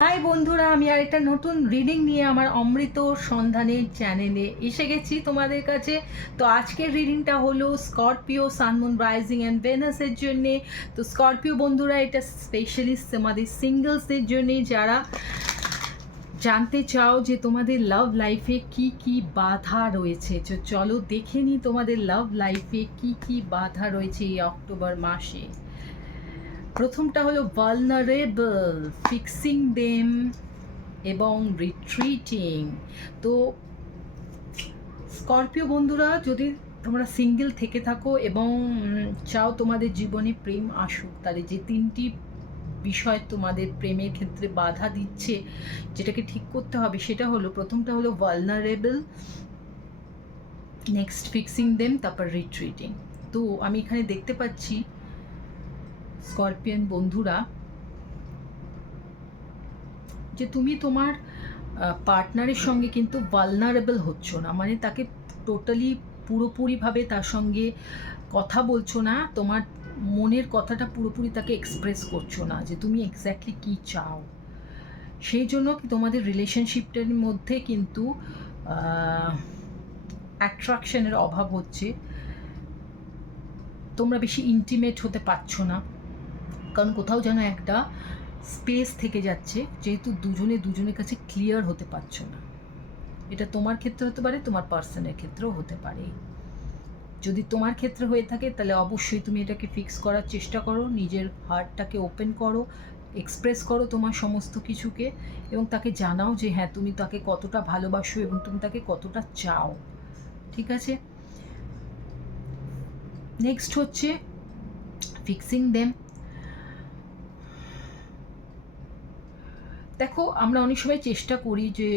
High বন্ধুরা, আমি আর একটা নতুন রিডিং নিয়ে আমার অমৃত সন্ধানের চ্যানেলে এসে গেছি তোমাদের কাছে। তো আজকের রিডিংটা হলো স্করপিও, সানমুন, রাইজিং অ্যান্ড ভেনাসের জন্যে। তো স্করপিও বন্ধুরা, এটা স্পেশালি তোমাদের সিঙ্গলসদের জন্যে, যারা জানতে চাও যে তোমাদের লাভ লাইফে কি কি বাধা রয়েছে। তো চলো দেখে নিই তোমাদের লাভ লাইফে কি কি বাধা রয়েছে এই অক্টোবর মাসে। প্রথমটা হলো ভালনারেবল, ফিক্সিং দেম এবং রিট্রিটিং। তো স্করপিও বন্ধুরা, যদি তোমরা সিঙ্গেল থেকে থাকো এবং চাও তোমাদের জীবনে প্রেম আসুক, তাহলে যে তিনটি বিষয় তোমাদের প্রেমের ক্ষেত্রে বাধা দিচ্ছে, যেটাকে ঠিক করতে হবে, সেটা হলো, প্রথমটা হলো ভালনারেবল, নেক্সট ফিক্সিং দেম, তারপর রিট্রিটিং। তো আমি এখানে দেখতে পাচ্ছি স্করপিয়ান বন্ধুরা, যে তুমি তোমার পার্টনারের সঙ্গে কিন্তু ভালনারেবল হচ্ছ না, মানে তাকে টোটালি পুরোপুরিভাবে তার সঙ্গে কথা বলছো না, তোমার মনের কথাটা পুরোপুরি তাকে এক্সপ্রেস করছো না যে তুমি এক্স্যাক্টলি কী চাও। সেই জন্য কি তোমাদের রিলেশনশিপটার মধ্যে কিন্তু অ্যাট্রাকশনের অভাব হচ্ছে, তোমরা বেশি ইন্টিমেট হতে পারছো না, কারণ কোথাও যেন একটা স্পেস থেকে যাচ্ছে, যেহেতু দুজনে দুজনের কাছে ক্লিয়ার হতে পারছো না। এটা তোমার ক্ষেত্রে হতে পারে, তোমার পার্সনের ক্ষেত্রেও হতে পারে। যদি তোমার ক্ষেত্রে হয়ে থাকে তাহলে অবশ্যই তুমি এটাকে ফিক্স করার চেষ্টা করো, নিজের হার্টটাকে ওপেন করো, এক্সপ্রেস করো তোমার সমস্ত কিছুকে, এবং তাকে জানাও যে হ্যাঁ, তুমি তাকে কতটা ভালোবাসো এবং তুমি তাকে কতটা চাও। ঠিক আছে? নেক্সট হচ্ছে ফিক্সিং দেম। দেখো, আমরা অনেক সময় চেষ্টা করি যে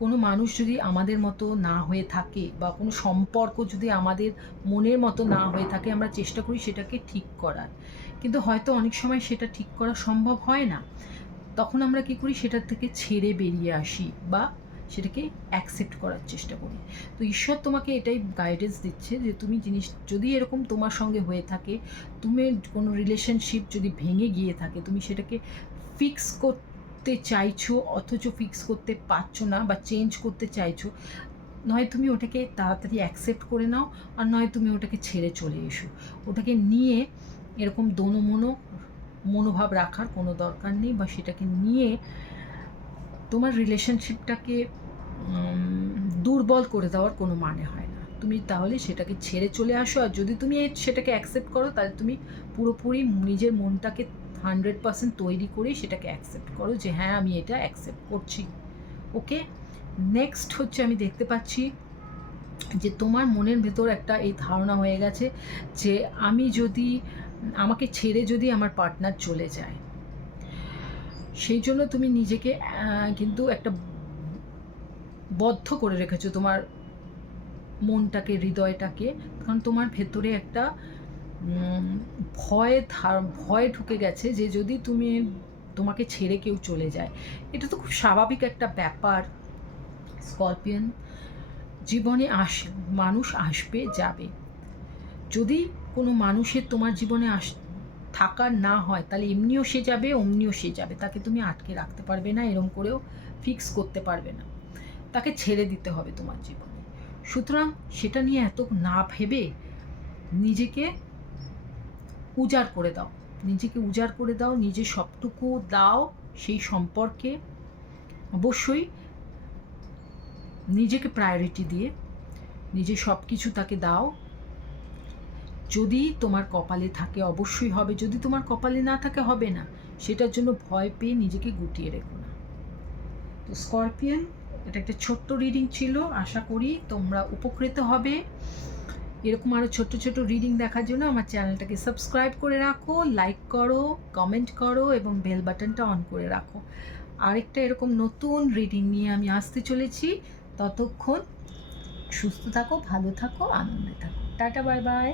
কোনো মানুষ যদি আমাদের মতো না হয়ে থাকে, বা কোনো সম্পর্ক যদি আমাদের মনের মতো না হয়ে থাকে, আমরা চেষ্টা করি সেটাকে ঠিক করার, কিন্তু হয়তো অনেক সময় সেটা ঠিক করা সম্ভব হয় না। তখন আমরা কী করি, সেটার থেকে ছেড়ে বেরিয়ে আসি বা সেটাকে অ্যাকসেপ্ট করার চেষ্টা করি। তো ঈশ্বর তোমাকে এটাই গাইডেন্স দিচ্ছে যে তুমি জিনিস যদি এরকম তোমার সঙ্গে হয়ে থাকে, তুমি কোনো রিলেশনশিপ যদি ভেঙে গিয়ে থাকে, তুমি সেটাকে ফিক্স করতে চাইছো অথচ ফিক্স করতে পারছো না, বা চেঞ্জ করতে চাইছো, নয় তুমি ওটাকে তাড়াতাড়ি অ্যাকসেপ্ট করে নাও, আর নয় তুমি ওটাকে ছেড়ে চলে এসো। ওটাকে নিয়ে এরকম দোনোমনো মনোভাব রাখার কোনো দরকার নেই, বা সেটাকে নিয়ে তোমার রিলেশনশিপটাকে দুর্বল করে দেওয়ার কোনো মানে হয় না। তুমি তাহলে সেটাকে ছেড়ে চলে আসো, আর যদি তুমি সেটাকে অ্যাকসেপ্ট করো, তাহলে তুমি পুরোপুরি নিজের মনটাকে 100% তৈরি করে সেটাকে অ্যাকসেপ্ট করো যে হ্যাঁ, আমি এটা অ্যাকসেপ্ট করছি। ওকে? নেক্সট হচ্ছে, আমি দেখতে পাচ্ছি যে তোমার মনের ভেতর একটা এই ধারণা হয়ে গেছে যে আমাকে ছেড়ে যদি আমার পার্টনার চলে যায়, সেই জন্য তুমি নিজেকে কিন্তু একটা বদ্ধ করে রেখেছো, তোমার মনটাকে, হৃদয়টাকে, কারণ তোমার ভেতরে একটা ভয় ঢুকে গেছে যে যদি তোমাকে ছেড়ে কেউ চলে যায়। এটা তো খুব স্বাভাবিক একটা ব্যাপার স্করপিয়ন। জীবনে মানুষ আসবে যাবে, যদি কোনো মানুষের তোমার জীবনে থাকার না হয়, তাহলে এমনিও সে যাবে, অমনিও সে যাবে, তাকে তুমি আটকে রাখতে পারবে না, এরম করেও ফিক্স করতে পারবে না, তাকে ছেড়ে দিতে হবে তোমার জীবনে। সুতরাং সেটা নিয়ে এত না ভেবে নিজেকে উজাড় করে দাও, নিজের সবটুকু দাও সেই সম্পর্কে। অবশ্যই নিজেকে প্রায়োরিটি দিয়ে নিজে সব কিছু তাকে দাও। যদি তোমার কপালে থাকে অবশ্যই হবে, যদি তোমার কপালে না থাকে হবে না। সেটার জন্য ভয় পেয়ে নিজেকে গুটিয়ে রেখো না। তো স্করপিয়ন, এটা একটা ছোট্ট রিডিং ছিল, আশা করি তোমরা উপকৃত হবে। এরকম আরও ছোট্ট ছোট্ট রিডিং দেখার জন্য আমার চ্যানেলটাকে সাবস্ক্রাইব করে রাখো, লাইক করো, কমেন্ট করো এবং বেল বাটনটা অন করে রাখো। আরেকটা এরকম নতুন রিডিং নিয়ে আমি আসতে চলেছি। ততক্ষণ সুস্থ থাকো, ভালো থাকো, আনন্দে থাকো। Tata, bye bye.